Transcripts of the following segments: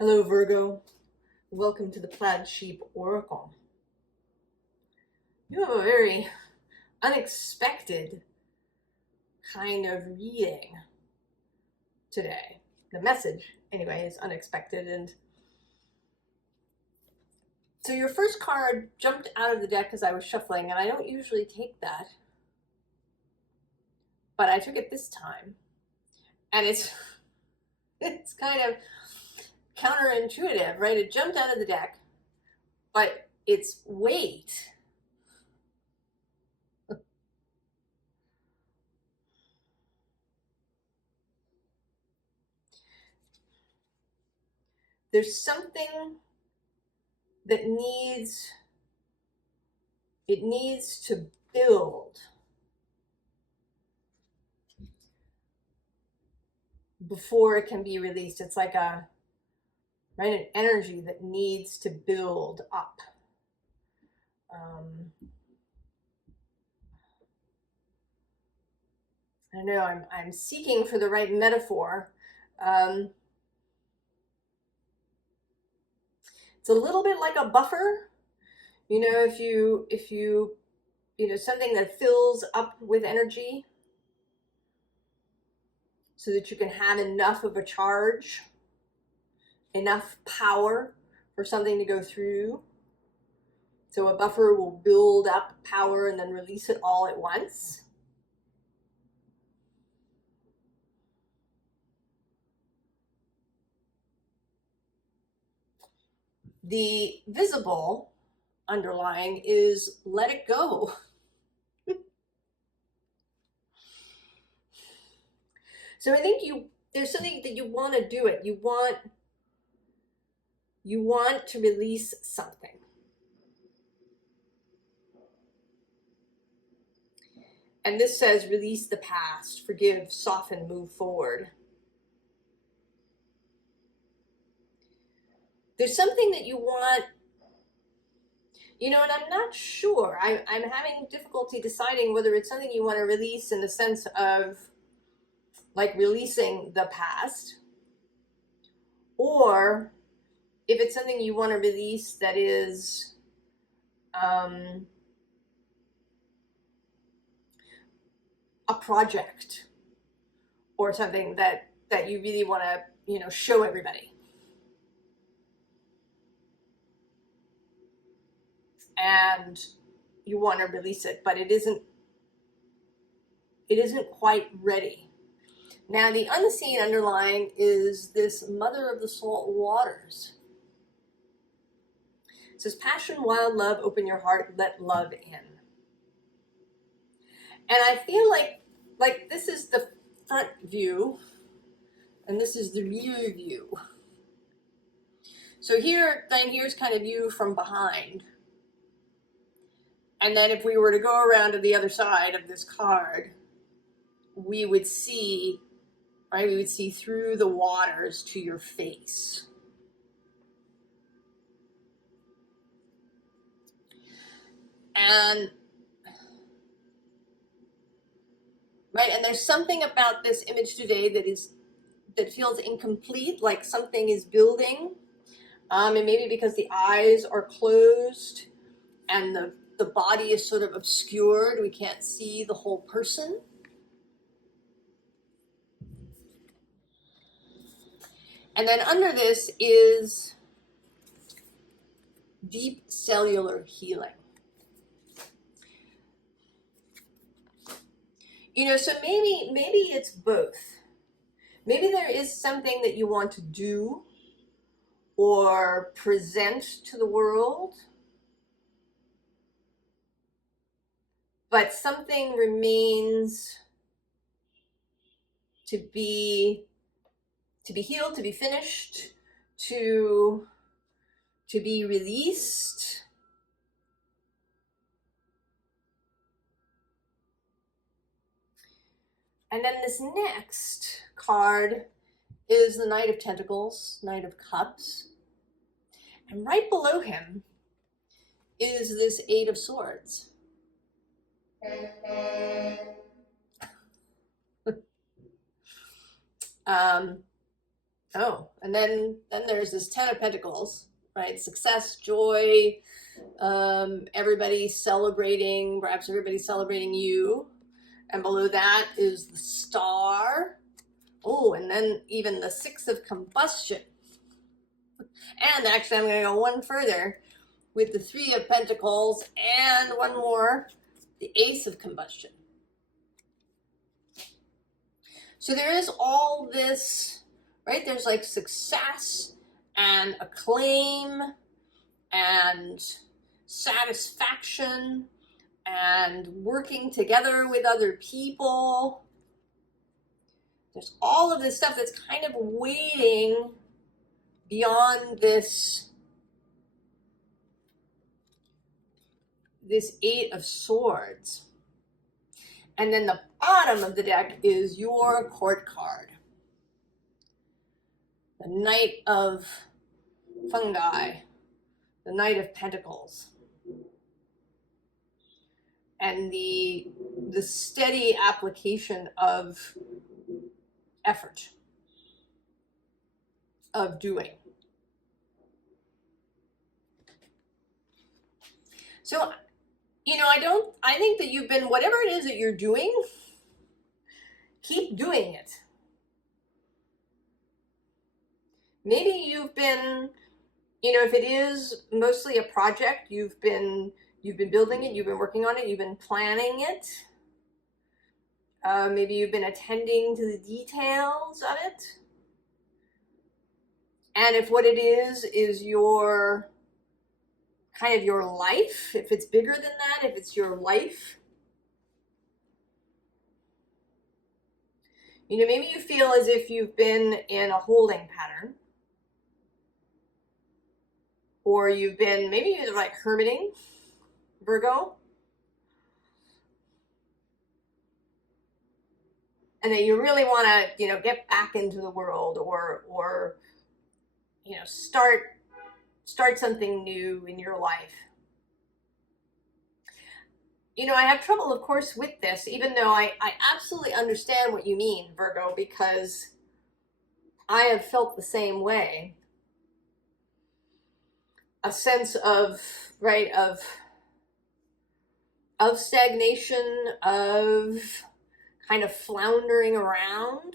Hello, Virgo. Welcome to the Plaid Sheep Oracle. You have a very unexpected kind of reading today. The message, anyway, is unexpected. And so your first card jumped out of the deck as I was shuffling, and I don't usually take that, but I took it this time. And it's kind of counterintuitive, right? It jumped out of the deck, but its weight there's something that needs to build before it can be released. It's like an energy that needs to build up. I don't know, I'm seeking for the right metaphor. It's a little bit like a buffer. You know, if you something that fills up with energy so that you can have enough of a charge, enough power for something to go through. So a buffer will build up power and then release it all at once. The visible underlying is let it go. So I think there's something that you want to do it. You want to release something. And this says release the past, forgive, soften, move forward. There's something that you want, and I'm not sure. I'm having difficulty deciding whether it's something you want to release in the sense of like releasing the past, or if it's something you want to release that is a project or something that you really want to show everybody. And you want to release it, but it isn't quite ready. Now, the unseen underlying is this mother of the salt waters. It says, passion, wild love, open your heart, let love in. And I feel like this is the front view, and this is the rear view. So here's kind of you from behind. And then if we were to go around to the other side of this card, we would see, right? We would see through the waters to your face. And right, and there's something about this image today that feels incomplete, like something is building. And maybe because the eyes are closed and the body is sort of obscured, we can't see the whole person. And then under this is deep cellular healing. So maybe it's both. Maybe there is something that you want to do or present to the world, but something remains to be healed, to be finished, to be released. And then this next card is the Knight of Pentacles, Knight of Cups. And right below him is this Eight of Swords. Oh, and then there's this Ten of Pentacles, right? Success, joy, everybody celebrating, perhaps everybody's celebrating you. And below that is the Star. Oh, and then even the Six of Combustion. And actually, I'm going to go one further with the Three of Pentacles and one more, the Ace of Combustion. So there is all this, right? There's like success and acclaim and satisfaction and working together with other people. There's all of this stuff that's kind of waiting beyond this Eight of Swords. And then the bottom of the deck is your court card. The Knight of Fungi, the Knight of Pentacles, and the steady application of effort, of doing. So, I think that you've been, whatever it is that you're doing, keep doing it. Maybe you've been, if it is mostly a project, you've been building it, you've been working on it, you've been planning it. Maybe you've been attending to the details of it. And if what it is your kind of your life, if it's bigger than that, if it's your life, maybe you feel as if you've been in a holding pattern, or maybe you're like hermiting, Virgo, and that you really want to, get back into the world, or start something new in your life. I have trouble, of course, with this, even though I absolutely understand what you mean, Virgo, because I have felt the same way. A sense of, right, of stagnation, of kind of floundering around.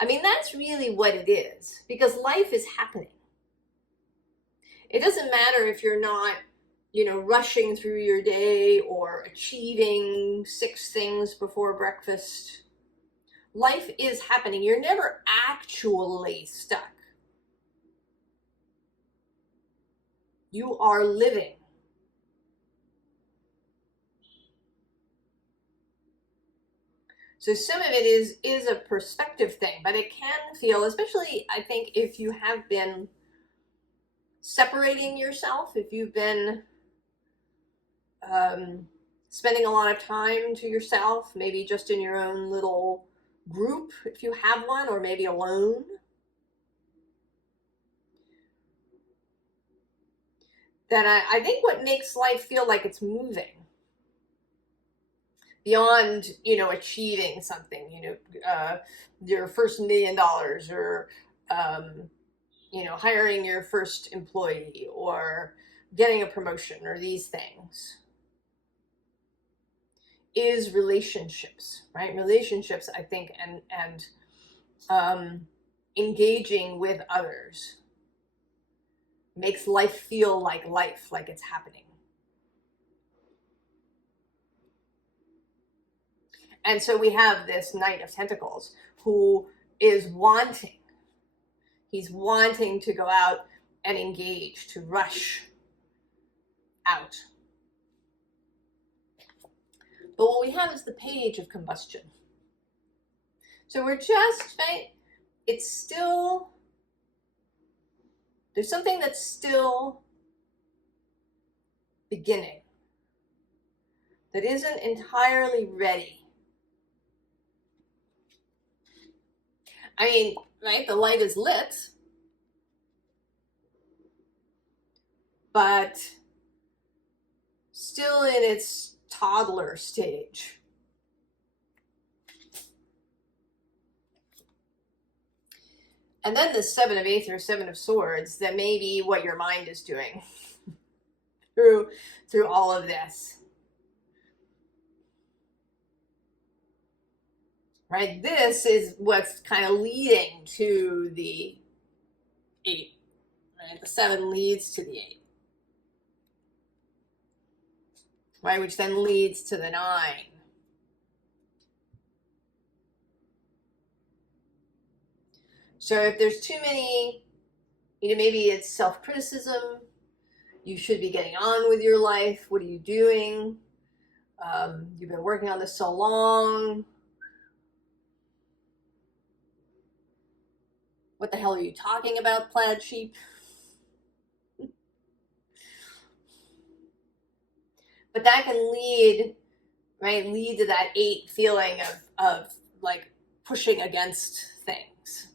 I mean, that's really what it is, because life is happening. It doesn't matter if you're not, rushing through your day or achieving 6 things before breakfast. Life is happening. You're never actually stuck. You are living. So some of it is a perspective thing, but it can feel, especially I think if you have been separating yourself, if you've been spending a lot of time to yourself, maybe just in your own little group, if you have one, or maybe alone. Then I think what makes life feel like it's moving beyond, achieving something, your first $1 million, or, hiring your first employee, or getting a promotion, or these things, is relationships, right? Relationships, I think, and engaging with others makes life feel like it's happening. And so we have this Knight of Pentacles who is wanting. He's wanting to go out and engage, to rush out. But what we have is the Page of Combustion. So we're just, right, it's still, there's something that's still beginning, that isn't entirely ready. I mean, right, the light is lit, but still in its toddler stage. And then the Seven of Eighth or Seven of Swords, that may be what your mind is doing through all of this. Right? This is what's kind of leading to the 8. Right? The 7 leads to the 8. Right? Which then leads to the 9. So if there's too many, maybe it's self-criticism. You should be getting on with your life. What are you doing? You've been working on this so long. What the hell are you talking about, plaid sheep? But that can lead to that 8 feeling of like pushing against things.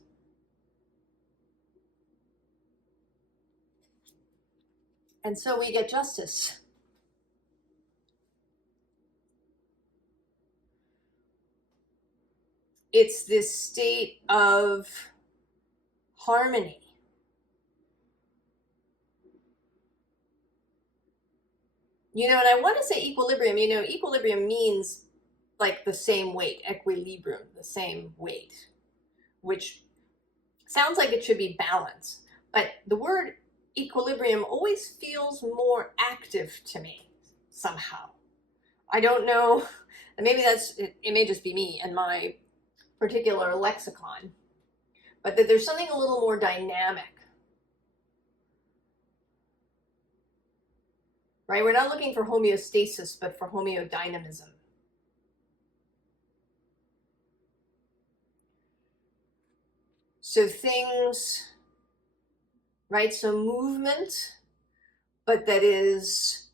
And so we get justice. It's this state of harmony. And I want to say equilibrium. Equilibrium means like the same weight, equilibrium, the same weight, which sounds like it should be balance. But the word equilibrium always feels more active to me somehow. I don't know. Maybe it may just be me and my particular lexicon, but that there's something a little more dynamic. Right? We're not looking for homeostasis, but for homeodynamism. So things, right? So movement, but that is,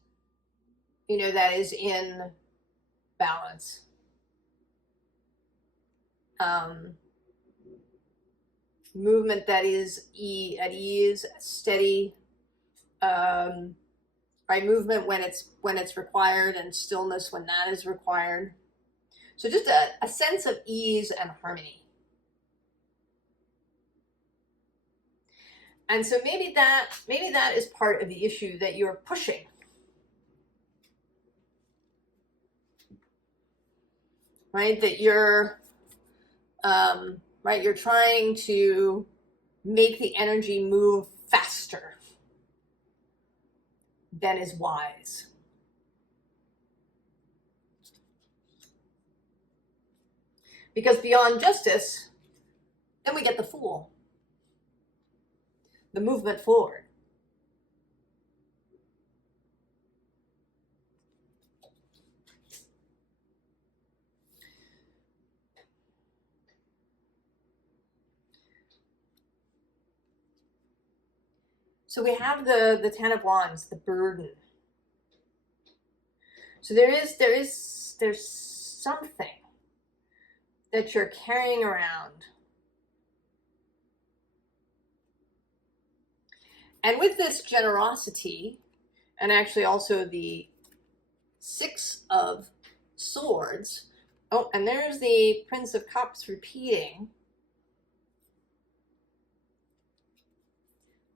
that is in balance. Movement that is at ease, steady. Right, movement when it's required, and stillness when that is required. So just a sense of ease and harmony. And so maybe that is part of the issue that you're pushing. Right, that you're you're trying to make the energy move faster than is wise. Because beyond justice, then we get the Fool, the movement forward. So we have the Ten of Wands, the burden. So there's something that you're carrying around. And with this generosity, and actually also the 6 of Swords, oh, and there's the Prince of Cups repeating,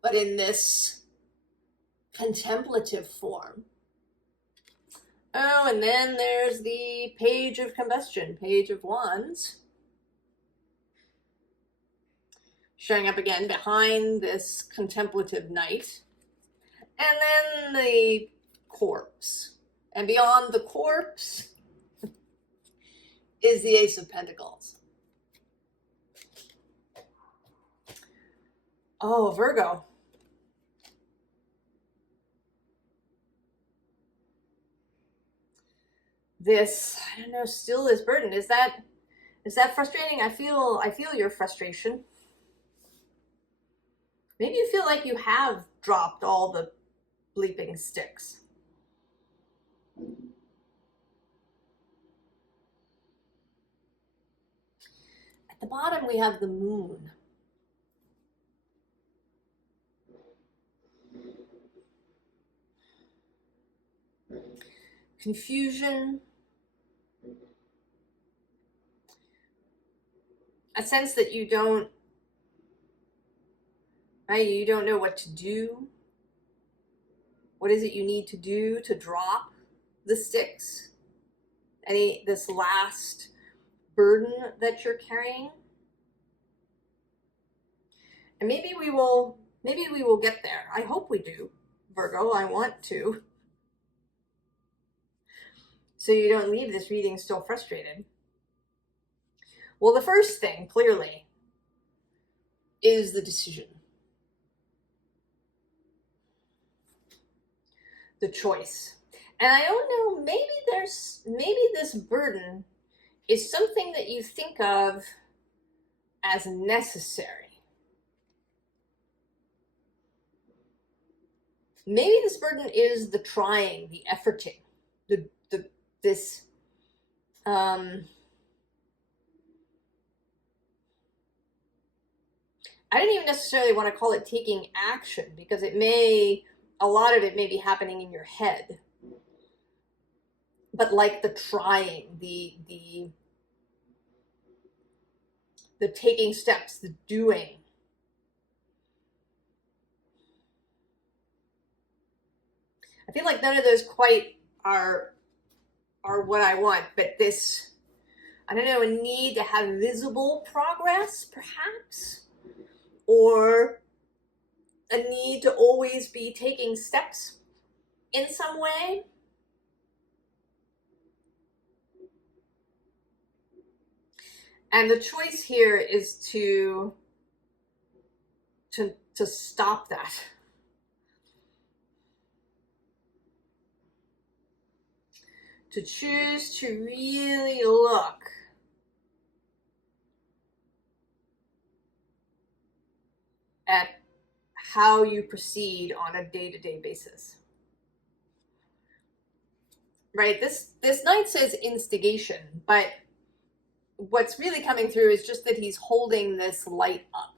but in this contemplative form. Oh, and then there's the Page of Combustion, Page of Wands, showing up again behind this contemplative knight. And then the corpse. And beyond the corpse is the Ace of Pentacles. Oh, Virgo. This, I don't know, still is burden. Is that frustrating? I feel your frustration. Maybe you feel like you have dropped all the bleeping sticks. At the bottom, we have the Moon. Confusion. A sense that you don't right? You don't know what to do. What is it you need to do to drop the sticks? This last burden that you're carrying? And maybe we will get there. I hope we do, Virgo. I want to. So you don't leave this reading still frustrated. Well, the first thing, clearly, is the decision. The choice. And I don't know, maybe this burden is something that you think of as necessary. Maybe this burden is the trying, the efforting, this I don't even necessarily want to call it taking action, because a lot of it may be happening in your head. But like the trying, the taking steps, the doing. I feel like none of those quite are what I want, but this, I don't know, a need to have visible progress, perhaps, or a need to always be taking steps in some way. And the choice here is to stop that. To choose to really look at how you proceed on a day-to-day basis. Right? This knight says instigation, but what's really coming through is just that he's holding this light up.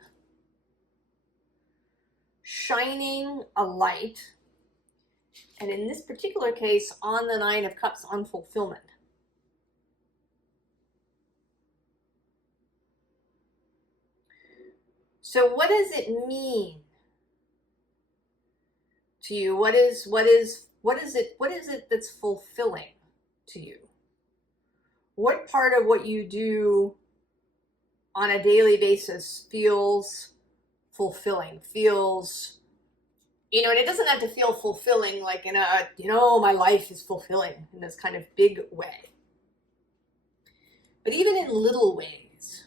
Shining a light, and in this particular case, on the Nine of Cups, on fulfillment. So what does it mean to you? What is it that's fulfilling to you? What part of what you do on a daily basis feels fulfilling, feels, and it doesn't have to feel fulfilling like in a, my life is fulfilling in this kind of big way. But even in little ways,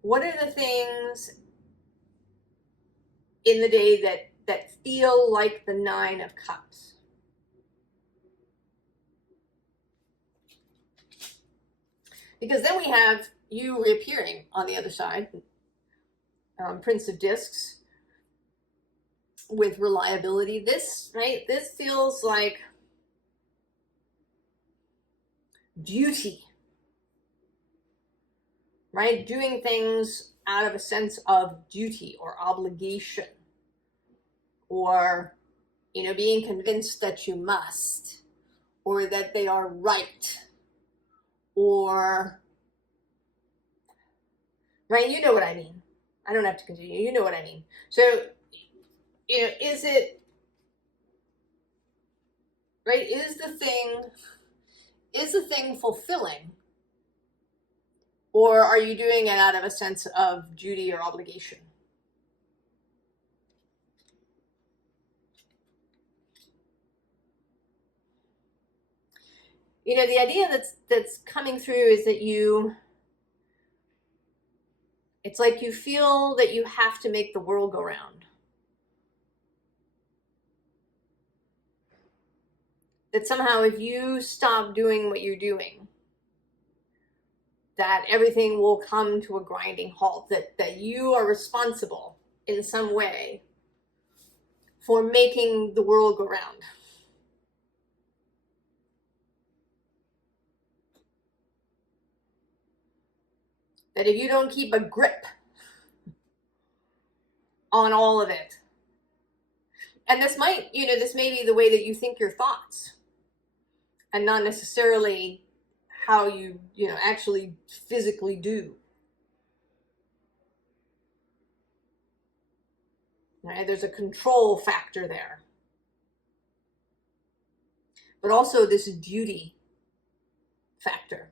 what are the things in the day that feel like the Nine of Cups? Because then we have you reappearing on the other side, Prince of Discs, with reliability. This feels like duty, right? Doing things out of a sense of duty or obligation, or, being convinced that you must, or that they are right, or, right? You know what I mean. I don't have to continue. You know what I mean. So, is it, right? Is the thing fulfilling? Or are you doing it out of a sense of duty or obligation? The idea that's coming through is that it's like you feel that you have to make the world go round. That somehow if you stop doing what you're doing, that everything will come to a grinding halt, that you are responsible in some way for making the world go round. That if you don't keep a grip on all of it, and this may be the way that you think your thoughts, and not necessarily how you actually physically do. Right? There's a control factor there. But also this duty factor.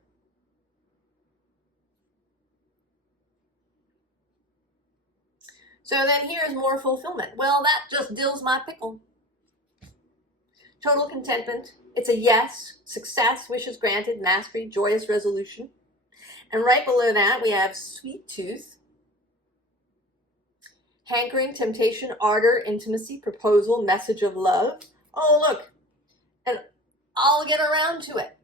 So then here's more fulfillment. Well, that just dills my pickle. Total contentment. It's a yes. Success, wishes granted, mastery, joyous resolution. And right below that, we have sweet tooth. Hankering, temptation, ardor, intimacy, proposal, message of love. Oh, look. And I'll get around to it.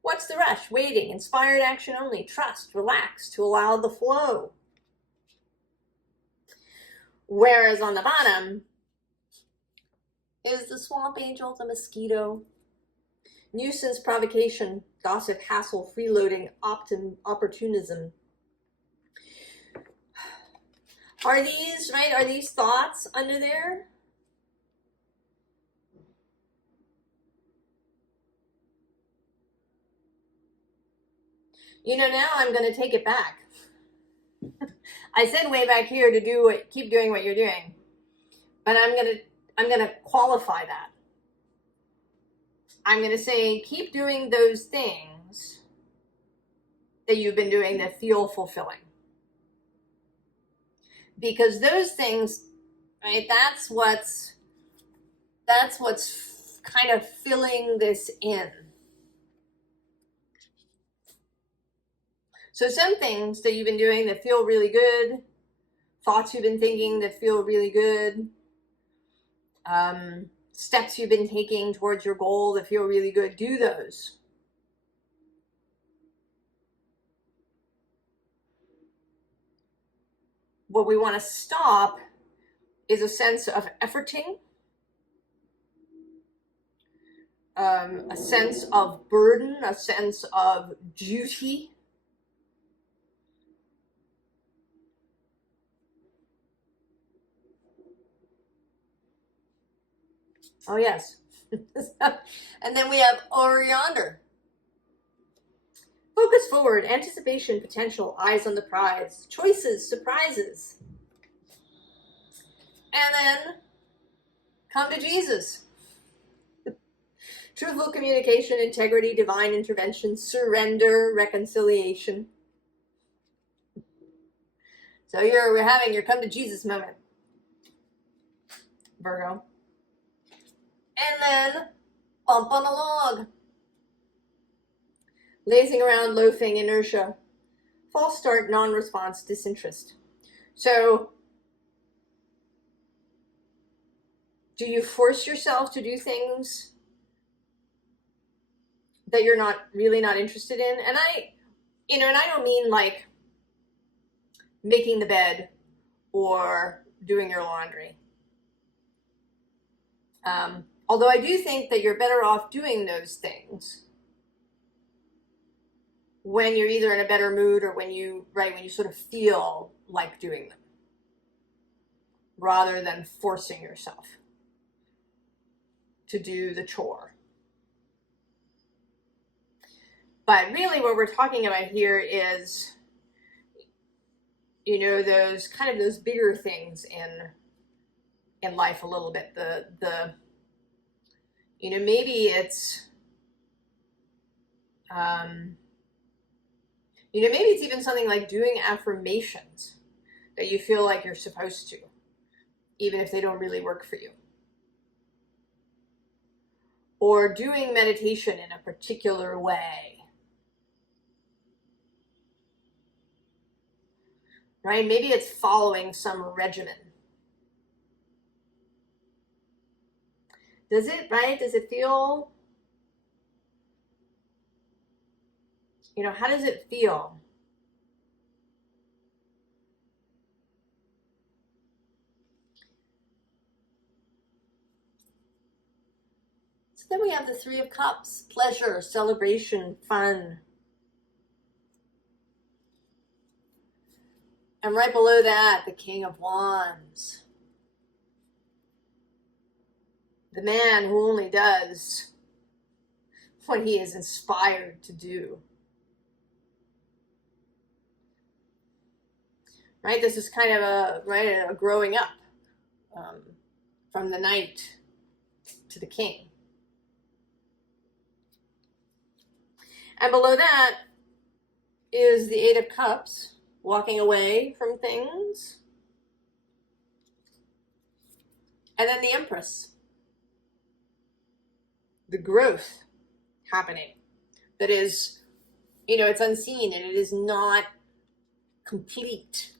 What's the rush? Waiting, inspired action only, trust, relax, to allow the flow. Whereas on the bottom is the swamp angel, the mosquito. Nuisance, provocation, gossip, hassle, freeloading, opportunism. Are these, right, are these thoughts under there? You know, now I'm going to take it back. I said way back here to do what, keep doing what you're doing. But I'm going to qualify that. I'm going to say keep doing those things that you've been doing that feel fulfilling. Because those things, right, that's what's kind of filling this in. So some things that you've been doing that feel really good, thoughts you've been thinking that feel really good, steps you've been taking towards your goal that feel really good, do those. What we want to stop is a sense of efforting, a sense of burden, a sense of duty. Oh, yes. And then we have over yonder. Focus forward, anticipation, potential, eyes on the prize, choices, surprises. And then come to Jesus. Truthful communication, integrity, divine intervention, surrender, reconciliation. So we're having your come to Jesus moment, Virgo. And then bump on a log. Lazing around, loafing, inertia. False start, non-response, disinterest. So do you force yourself to do things that you're really not interested in? And I don't mean like making the bed or doing your laundry. Although I do think that you're better off doing those things when you're either in a better mood or when you sort of feel like doing them, rather than forcing yourself to do the chore. But really what we're talking about here is, those bigger things in life a little bit. Maybe it's, maybe it's even something like doing affirmations that you feel like you're supposed to, even if they don't really work for you. Or doing meditation in a particular way. Right? Maybe it's following some regimen. Does it, right? Does it feel, how does it feel? So then we have the Three of Cups, pleasure, celebration, fun. And right below that, the King of Wands. The man who only does what he is inspired to do. Right? This is kind of a growing up. from the Knight to the King. And below that is the Eight of Cups, walking away from things. And then the Empress, the growth happening that is, it's unseen and it is not complete.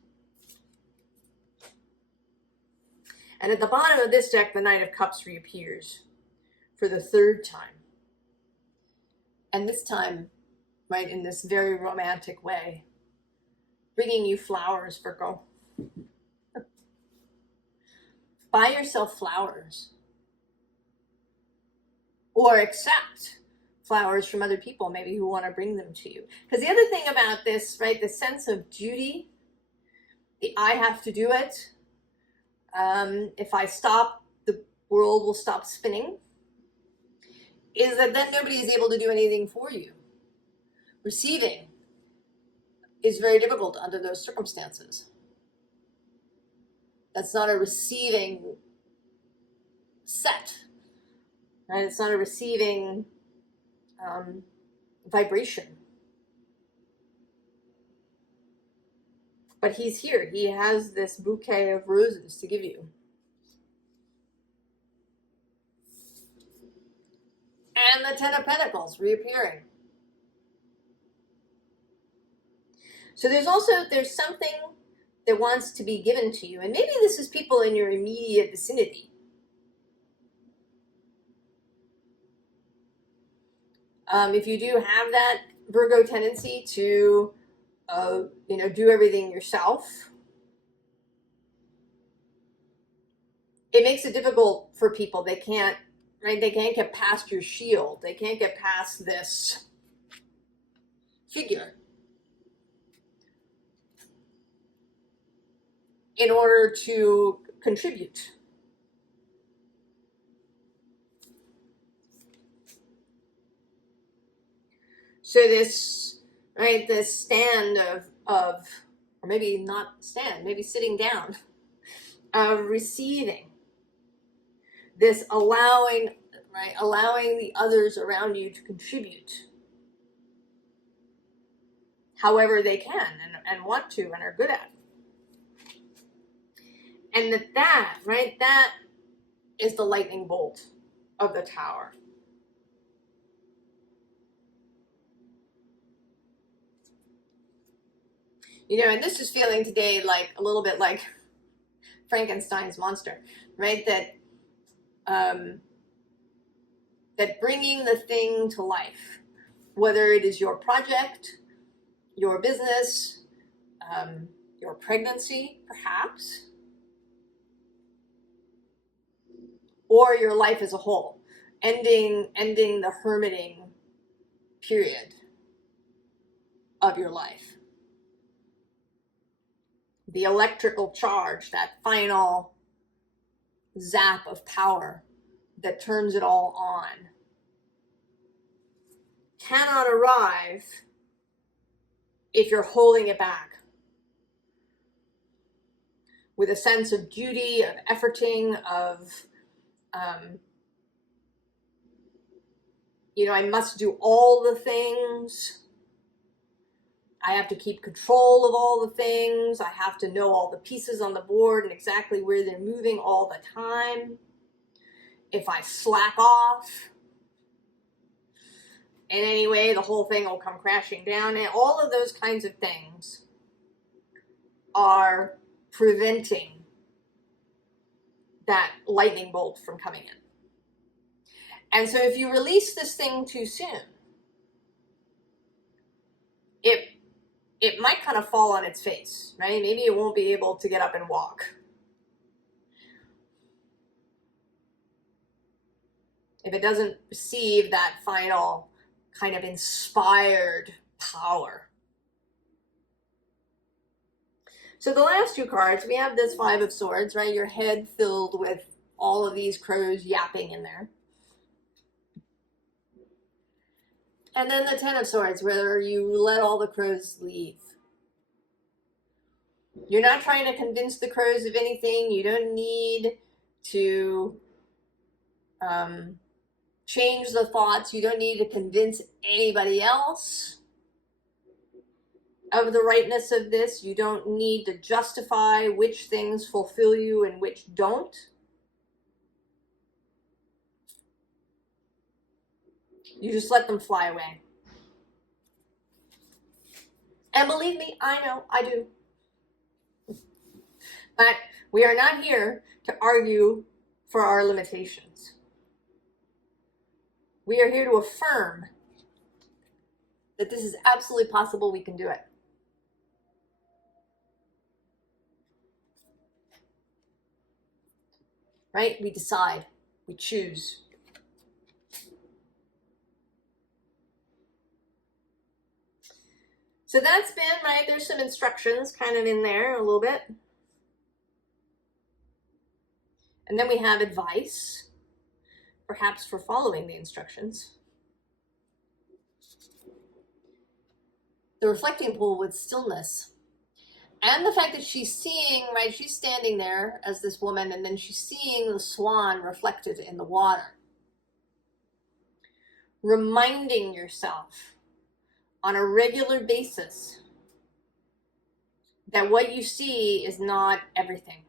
And at the bottom of this deck, the Knight of Cups reappears for the third time. And this time, right, in this very romantic way, bringing you flowers, Virgo. Buy yourself flowers. Or accept flowers from other people, maybe who want to bring them to you. Because the other thing about this, right, the sense of duty, the I have to do it. If I stop, the world will stop spinning. Is that then nobody is able to do anything for you. Receiving is very difficult under those circumstances. That's not a receiving set, right? It's not a receiving vibration. But he's here. He has this bouquet of roses to give you. And the Ten of Pentacles reappearing. So there's something that wants to be given to you. And maybe this is people in your immediate vicinity. If you do have that Virgo tendency to, do everything yourself, it makes it difficult for people. They can't get past your shield. They can't get past this figure in order to contribute. So this stand of, or maybe not stand, maybe sitting down, of receiving, this allowing the others around you to contribute however they can and want to and are good at. And that is the lightning bolt of the Tower. And this is feeling today like a little bit like Frankenstein's monster, right? That bringing the thing to life, whether it is your project, your business, your pregnancy, perhaps, or your life as a whole, ending the hermiting period of your life. The electrical charge, that final zap of power that turns it all on, cannot arrive if you're holding it back with a sense of duty, of efforting, of I must do all the things. I have to keep control of all the things. I have to know all the pieces on the board and exactly where they're moving all the time. If I slack off in any way, the whole thing will come crashing down. And all of those kinds of things are preventing that lightning bolt from coming in. And so if you release this thing too soon, it might kind of fall on its face, right? Maybe it won't be able to get up and walk. If it doesn't receive that final kind of inspired power. So the last two cards, we have this Five of Swords, right? Your head filled with all of these crows yapping in there. And then the Ten of Swords, where you let all the crows leave. You're not trying to convince the crows of anything. You don't need to change the thoughts. You don't need to convince anybody else of the rightness of this. You don't need to justify which things fulfill you and which don't. You just let them fly away. And believe me, I know, I do. But we are not here to argue for our limitations. We are here to affirm that this is absolutely possible. We can do it. Right? We decide. We choose. So that's been, right, there's some instructions kind of in there a little bit. And then we have advice, perhaps for following the instructions. The reflecting pool with stillness. And the fact that she's seeing, right, she's standing there as this woman, and then she's seeing the swan reflected in the water. Reminding yourself on a regular basis that what you see is not everything.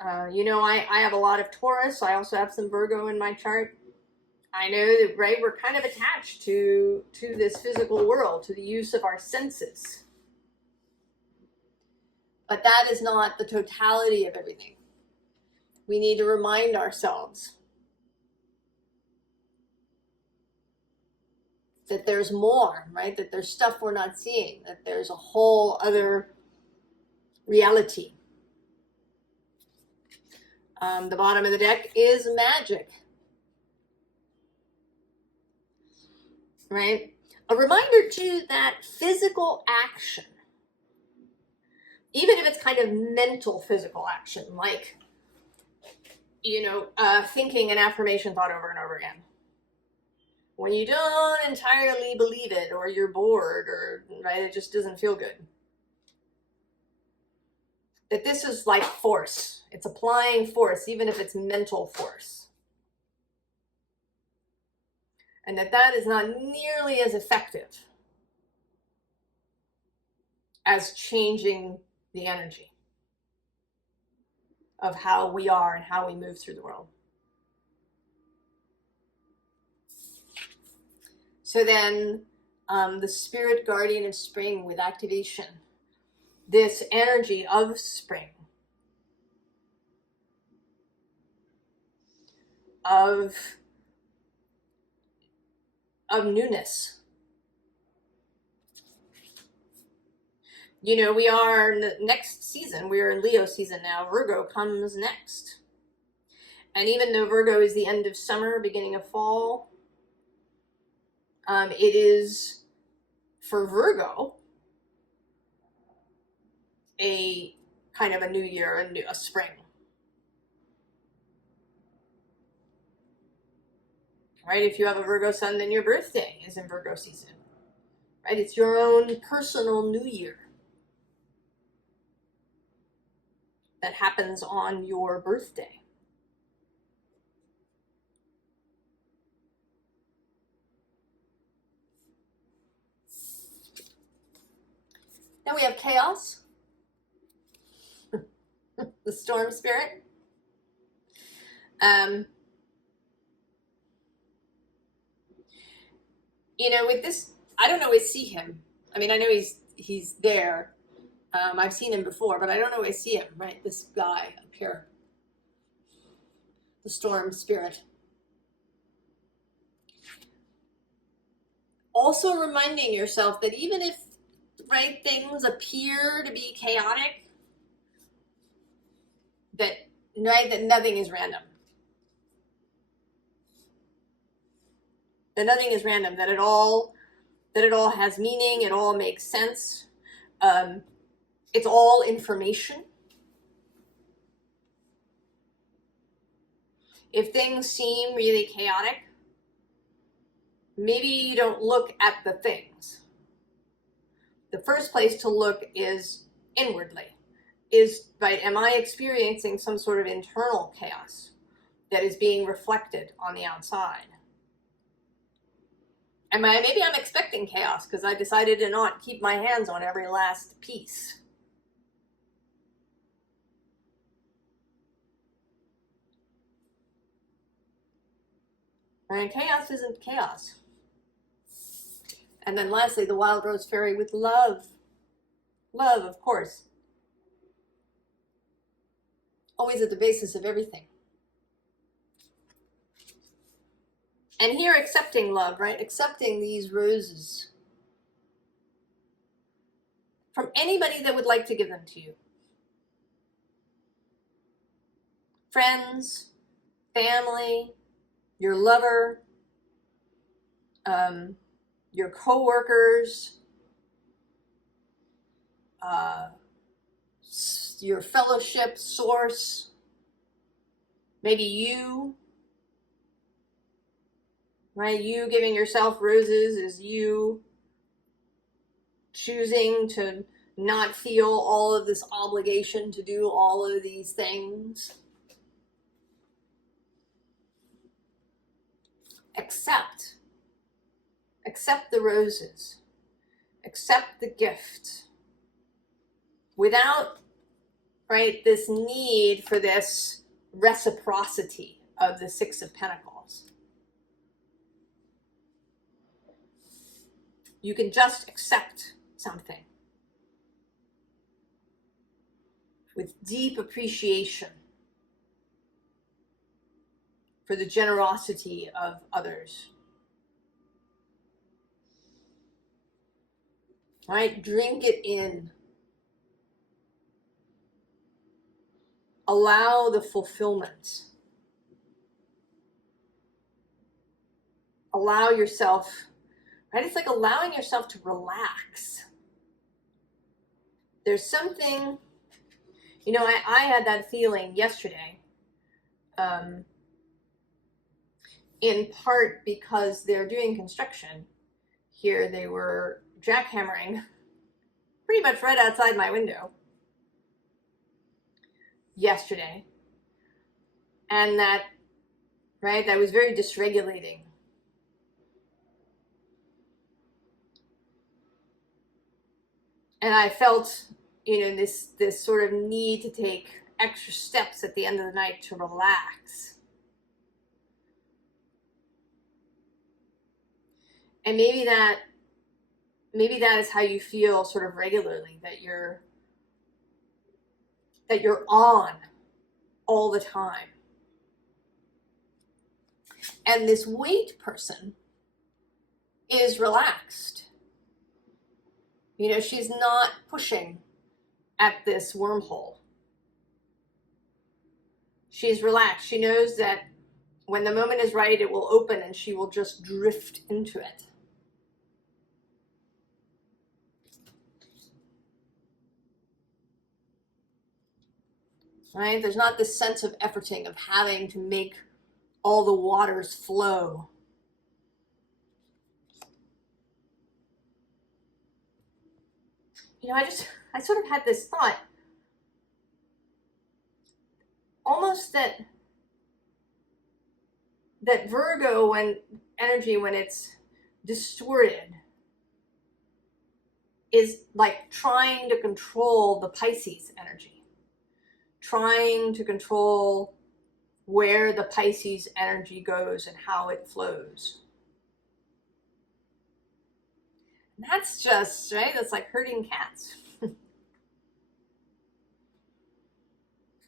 I have a lot of Taurus. I also have some Virgo in my chart. I know that, right, we're kind of attached to this physical world, to the use of our senses. But that is not the totality of everything. We need to remind ourselves that there's more, right? That there's stuff we're not seeing, that there's a whole other reality. The bottom of the deck is magic, right? A reminder too that physical action, even if it's kind of mental physical action, like, thinking an affirmation thought over and over again, when you don't entirely believe it, or you're bored, or, right, it just doesn't feel good, that this is like force. It's applying force, even if it's mental force. And that is not nearly as effective as changing the energy of how we are and how we move through the world. So then the spirit guardian of spring with activation, this energy of spring, of newness. We are next season, we're in Leo season now. Virgo comes next. And even though Virgo is the end of summer, beginning of fall, it is, for Virgo, a kind of a new year, a spring. Right? If you have a Virgo sun, then your birthday is in Virgo season. Right? It's your own personal new year that happens on your birthday. Then we have chaos, the storm spirit. With this, I don't always see him. I mean, I know he's there. I've seen him before, but I don't always see him, right? This guy up here, the storm spirit. Also reminding yourself that even if, right, things appear to be chaotic, that nothing is random. That nothing is random, that it all has meaning, it all makes sense. It's all information. If things seem really chaotic, maybe you don't look at the things. the first place to look is inwardly. Right, am I experiencing some sort of internal chaos that is being reflected on the outside? And maybe I'm expecting chaos because I decided to not keep my hands on every last piece. And chaos isn't chaos. And then lastly, the wild rose fairy with love. Love, of course. Always at the basis of everything. And here, accepting love, right? Accepting these roses from anybody that would like to give them to you. Friends, family, your lover, your co-workers, your fellowship source, maybe you, right? You giving yourself roses is you choosing to not feel all of this obligation to do all of these things. Accept the roses, accept the gift without, right, this need for this reciprocity of the Six of Pentacles. You can just accept something with deep appreciation for the generosity of others. Right? Drink it in. Allow the fulfillment. Allow yourself, right? It's like allowing yourself to relax. There's something, you know, I had that feeling yesterday, in part because they're doing construction. Here they were jackhammering pretty much right outside my window yesterday. And that, right, that was very dysregulating. And I felt, you know, this sort of need to take extra steps at the end of the night to relax. And maybe that is how you feel sort of regularly, that you're on all the time. And this weight person is relaxed. You know, she's not pushing at this wormhole. She's relaxed. She knows that when the moment is right, it will open and she will just drift into it. Right? There's not this sense of efforting, of having to make all the waters flow. You know, I sort of had this thought, almost that Virgo energy, when it's distorted, is like trying to control the Pisces energy, trying to control where the Pisces energy goes and how it flows. And that's just, right, that's like herding cats.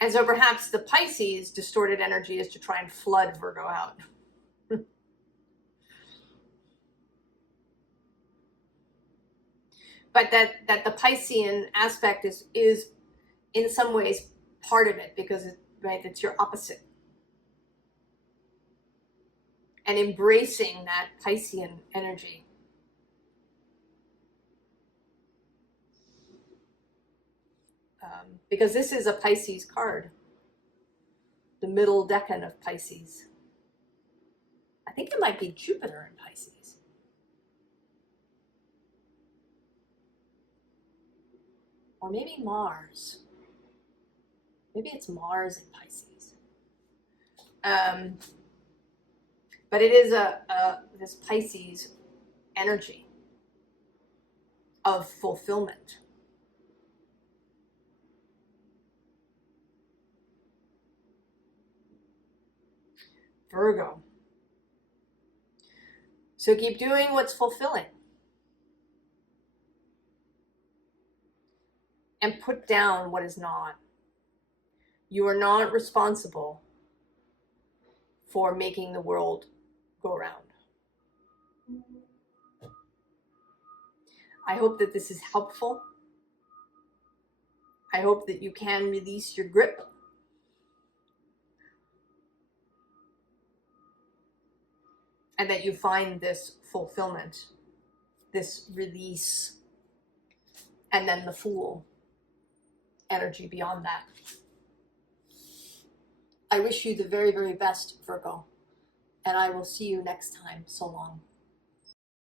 And so perhaps the Pisces distorted energy is to try and flood Virgo out. But that the Piscean aspect is in some ways part of it, because it's your opposite. And embracing that Piscean energy. Because this is a Pisces card. The middle decan of Pisces. I think it might be Jupiter in Pisces. or maybe Mars. Maybe it's Mars in Pisces. But it is this Pisces energy of fulfillment. Virgo. So keep doing what's fulfilling. And put down what is not. You are not responsible for making the world go round. I hope that this is helpful. I hope that you can release your grip. And that you find this fulfillment, this release, and then the Fool energy beyond that. I wish you the very, very best, Virgo, and I will see you next time. So long.